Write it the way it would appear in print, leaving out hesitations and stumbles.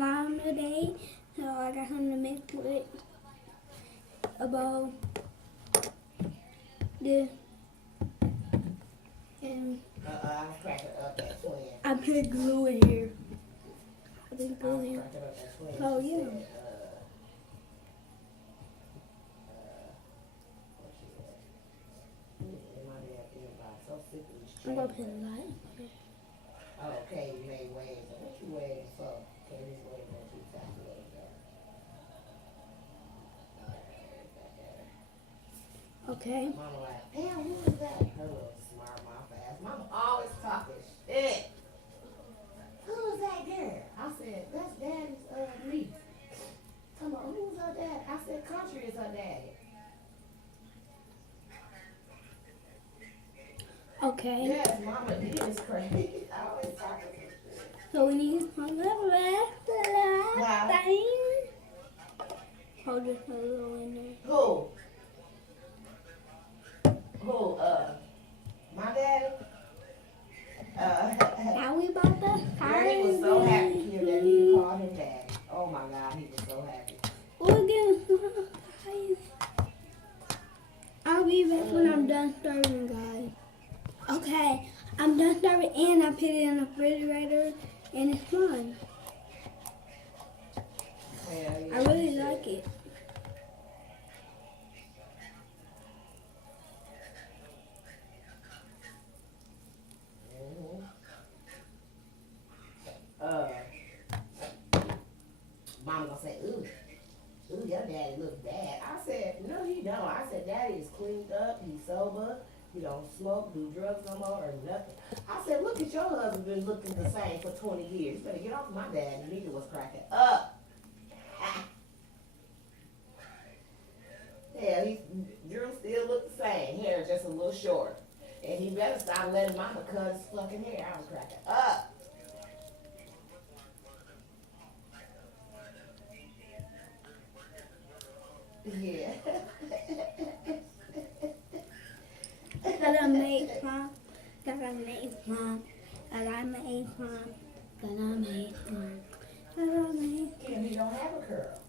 slime today, so I got something to mix with a bowl. This. And I'm cracking up that twin. I put glue in here. I put I glue was in here. cracking up that twin. Oh, She yeah. said, what she said? In my damn inbox, so sick of these I'm gonna changes. put a light. Oh, okay, you made waves. What you waving for? Okay, these waves gonna keep calculating that. Okay. Mama like, damn, who is that? Her little smart mouth ass. Mama always talking shit. Who is that girl? I said, that's daddy's niece. Come on, who's her dad? I said, Country is her daddy. Okay. Yes, mama is crazy. I always talking shit. So we need a little Wow. thing. Hold this a little in there. Who? Who? My daddy? Now we about to Gary was so happy here that he called him daddy. Oh my God, he was so happy. We'll get I'll be back when I'm done serving, guys. Okay, I'm done serving and I put it in the refrigerator and it's fun. Hell yeah, I really shit. like it. Mhm. Mama gonna say, ooh, your daddy look bad. I said, no, he don't. I said, daddy is cleaned up, he's sober, he don't smoke, do drugs no more, or nothing. I said, look at your husband been looking the same for 20 years. You better get off my dad. Nigga was cracking up. Hell, Drew still look the same. Hair just a little short. And he better stop letting mama cut his fucking hair. I was cracking up. Yeah. That I made fun. That I made fun. That I made fun. That I made fun. That I made And he don't have a curl.